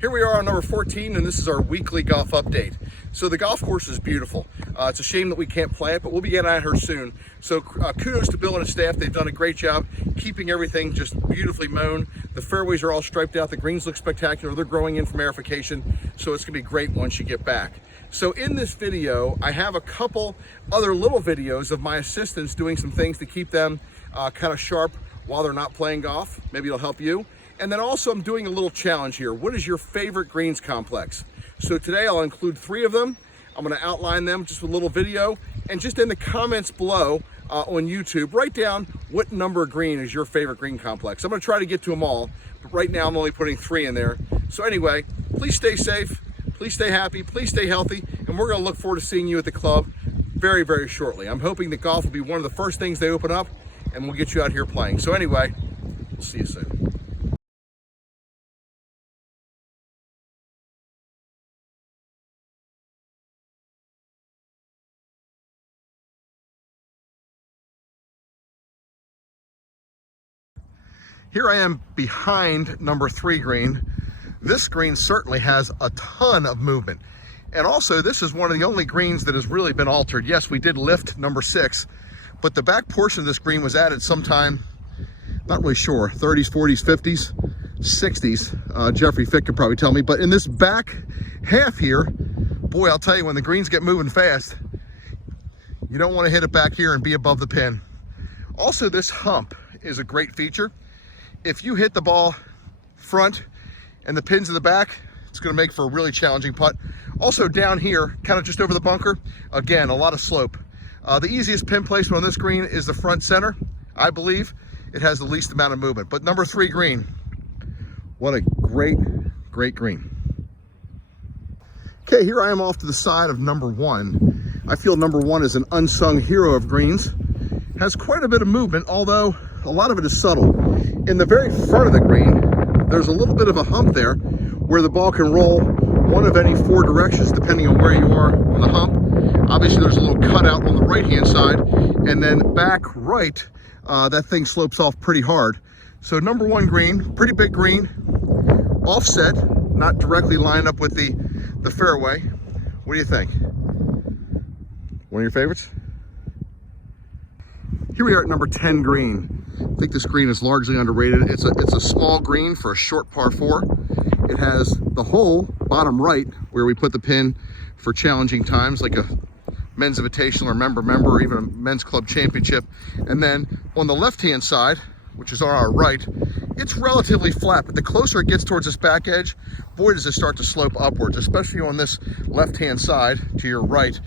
Here we are on number 14, and this is our weekly golf update. So the golf course is beautiful. It's a shame that we can't play it, but we'll be getting at her soon. So kudos to Bill and his staff. They've done a great job keeping everything just beautifully mown. The fairways are all striped out. The greens look spectacular. They're growing in from aerification, so it's gonna be great once you get back. So in this video, I have a couple other little videos of my assistants doing some things to keep them kind of sharp while they're not playing golf. Maybe it'll help you. And then also I'm doing a little challenge here. What is your favorite greens complex? So today I'll include 3 of them. I'm gonna outline them just with a little video, and just in the comments below on YouTube, write down what number green is your favorite green complex. I'm gonna try to get to them all, but right now I'm only putting 3 in there. So anyway, please stay safe, please stay happy, please stay healthy, and we're gonna look forward to seeing you at the club very, very shortly. I'm hoping that golf will be one of the first things they open up, and we'll get you out here playing. So anyway, we'll see you soon. Here I am behind number 3 green. This green certainly has a ton of movement. And also, this is one of the only greens that has really been altered. Yes, we did lift number 6, but the back portion of this green was added sometime, not really sure, 30s, 40s, 50s, 60s. Jeffrey Fick could probably tell me. But in this back half here, boy, I'll tell you, when the greens get moving fast, you don't want to hit it back here and be above the pin. Also, this hump is a great feature. If you hit the ball front and the pin's in the back, it's going to make for a really challenging putt. Also down here, kind of just over the bunker, again, a lot of slope. The easiest pin placement on this green is the front center. I believe it has the least amount of movement. But number 3 green, what a great, great green. Okay, here I am off to the side of number 1. I feel number 1 is an unsung hero of greens. Has quite a bit of movement, although a lot of it is subtle. In the very front of the green, there's a little bit of a hump there where the ball can roll one of any 4 directions depending on where you are on the hump. Obviously, there's a little cutout on the right-hand side, and then back right, that thing slopes off pretty hard. So number 1 green, pretty big green, offset, not directly lined up with the fairway. What do you think? One of your favorites? Here we are at number 10 green. I think this green is largely underrated. It's a small green for a short par 4. It has the hole bottom right where we put the pin for challenging times, like a men's invitational or member or even a men's club championship. And then on the left-hand side, which is on our right, it's relatively flat, but the closer it gets towards this back edge, boy, does it start to slope upwards, especially on this left-hand side to your right.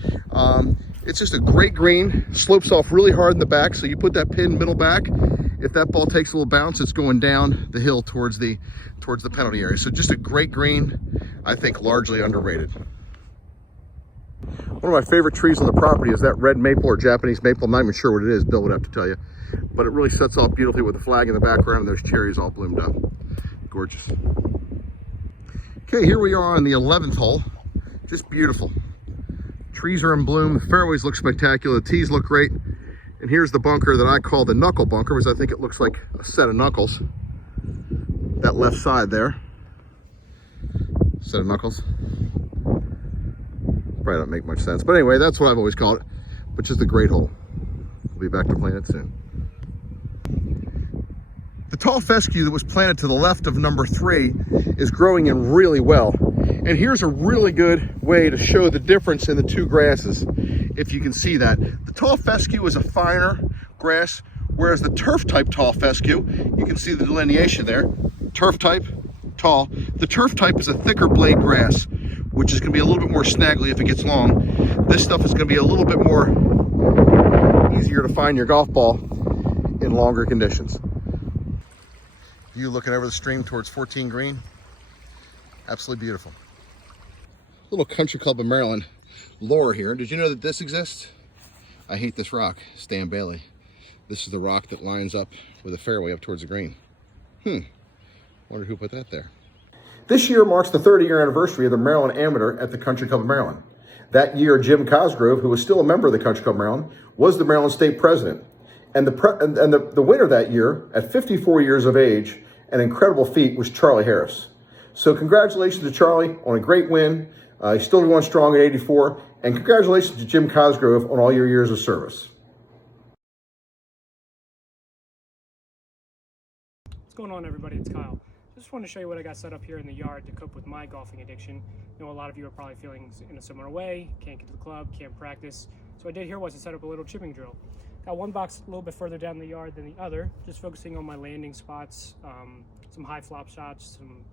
It's just a great green, slopes off really hard in the back, so you put that pin middle back. If that ball takes a little bounce, it's going down the hill towards the penalty area. So just a great green, I think largely underrated. One of my favorite trees on the property is that red maple or Japanese maple. I'm not even sure what it is, Bill would have to tell you. But it really sets off beautifully with the flag in the background and those cherries all bloomed up. Gorgeous. Okay, here we are on the 11th hole. Just beautiful. Trees are in bloom, the fairways look spectacular, the tees look great. And here's the bunker that I call the knuckle bunker, because I think it looks like a set of knuckles. That left side there. Set of knuckles. Probably don't make much sense. But anyway, that's what I've always called it. But just a great hole. We'll be back to playing it soon. The tall fescue that was planted to the left of number 3 is growing in really well. And here's a really good way to show the difference in the 2 grasses, if you can see that. The tall fescue is a finer grass, whereas the turf type tall fescue, you can see the delineation there. Turf type, tall. The turf type is a thicker blade grass, which is gonna be a little bit more snaggly if it gets long. This stuff is gonna be a little bit more easier to find your golf ball in longer conditions. You looking over the stream towards 14 green, absolutely beautiful. Little country club of Maryland lore here. Did you know that this exists? I hate this rock, Stan Bailey. This is the rock that lines up with a fairway up towards the green. Wonder who put that there. This year marks the 30-year anniversary of the Maryland Amateur at the Country Club of Maryland. That year, Jim Cosgrove, who was still a member of the Country Club of Maryland, was the Maryland State President. And the winner that year, at 54 years of age, an incredible feat, was Charlie Harris. So congratulations to Charlie on a great win. He's still going strong at 84. And congratulations to Jim Cosgrove on all your years of service. What's going on, everybody? It's Kyle. I just want to show you what I got set up here in the yard to cope with my golfing addiction. I know a lot of you are probably feeling in a similar way. Can't get to the club, can't practice. So what I did here was to set up a little chipping drill. Got one box a little bit further down the yard than the other, just focusing on my landing spots, some high flop shots, some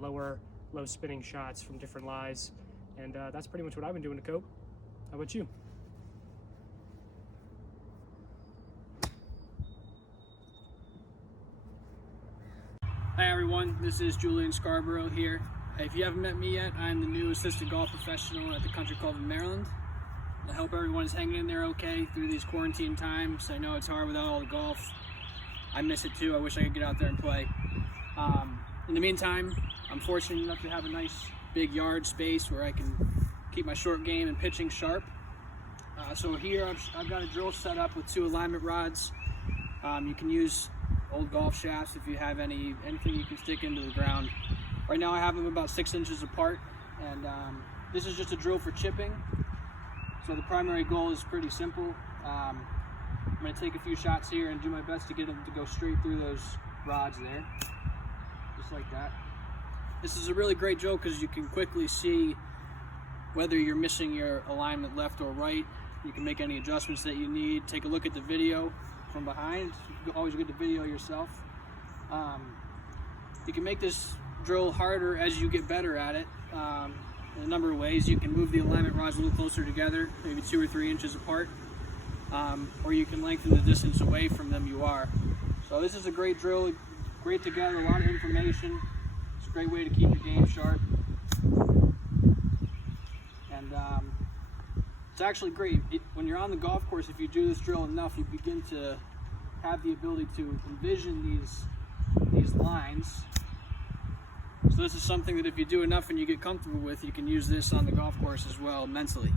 low spinning shots from different lies. And that's pretty much what I've been doing to cope. How about you? Hi everyone, this is Julian Scarborough here. If you haven't met me yet, I'm the new assistant golf professional at the Country Club in Maryland. I hope everyone is hanging in there okay through these quarantine times. I know it's hard without all the golf. I miss it too. I wish I could get out there and play. In the meantime, I'm fortunate enough to have a nice big yard space where I can keep my short game and pitching sharp. So here I've got a drill set up with 2 alignment rods. You can use old golf shafts if you have anything you can stick into the ground. Right now I have them about 6 inches apart, and this is just a drill for chipping. So the primary goal is pretty simple. I'm going to take a few shots here and do my best to get them to go straight through those rods there, just like that. This is a really great drill because you can quickly see whether you're missing your alignment left or right. You can make any adjustments that you need. Take a look at the video from behind. You can always get the video yourself. You can make this drill harder as you get better at it in a number of ways. You can move the alignment rods a little closer together, maybe 2 or 3 inches apart, or you can lengthen the distance away from them you are. So this is a great drill, great to gather a lot of information. It's a great way to keep your game sharp. And it's actually great. When you're on the golf course, if you do this drill enough, you begin to have the ability to envision these lines. So this is something that if you do enough and you get comfortable with, you can use this on the golf course as well mentally.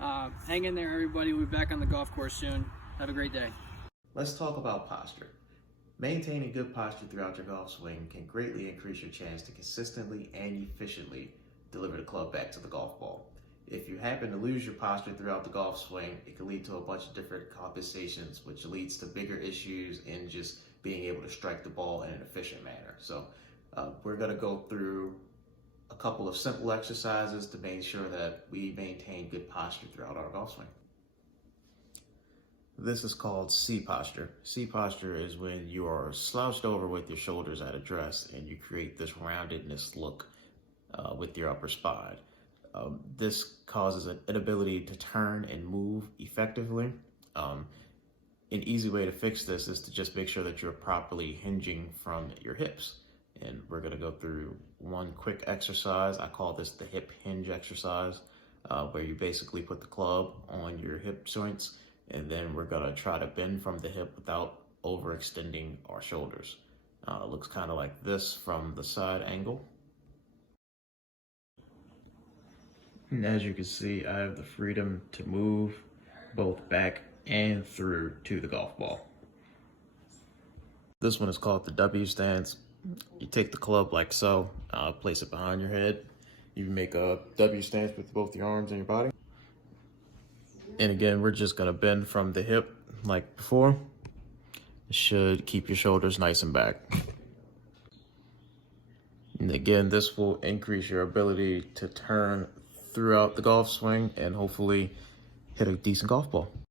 Hang in there, everybody. We'll be back on the golf course soon. Have a great day. Let's talk about posture. Maintaining good posture throughout your golf swing can greatly increase your chance to consistently and efficiently deliver the club back to the golf ball. If you happen to lose your posture throughout the golf swing, it can lead to a bunch of different compensations, which leads to bigger issues in just being able to strike the ball in an efficient manner. So we're going to go through a couple of simple exercises to make sure that we maintain good posture throughout our golf swing. This is called C posture. C posture is when you are slouched over with your shoulders at address and you create this roundedness look with your upper spine. This causes an inability to turn and move effectively. An easy way to fix this is to just make sure that you're properly hinging from your hips. And we're gonna go through one quick exercise. I call this the hip hinge exercise, where you basically put the club on your hip joints, and then we're gonna try to bend from the hip without overextending our shoulders. It looks kind of like this from the side angle. And as you can see, I have the freedom to move both back and through to the golf ball. This one is called the W stance. You take the club like so, place it behind your head. You make a W stance with both your arms and your body. And again, we're just gonna bend from the hip like before. It should keep your shoulders nice and back. And again, this will increase your ability to turn throughout the golf swing and hopefully hit a decent golf ball.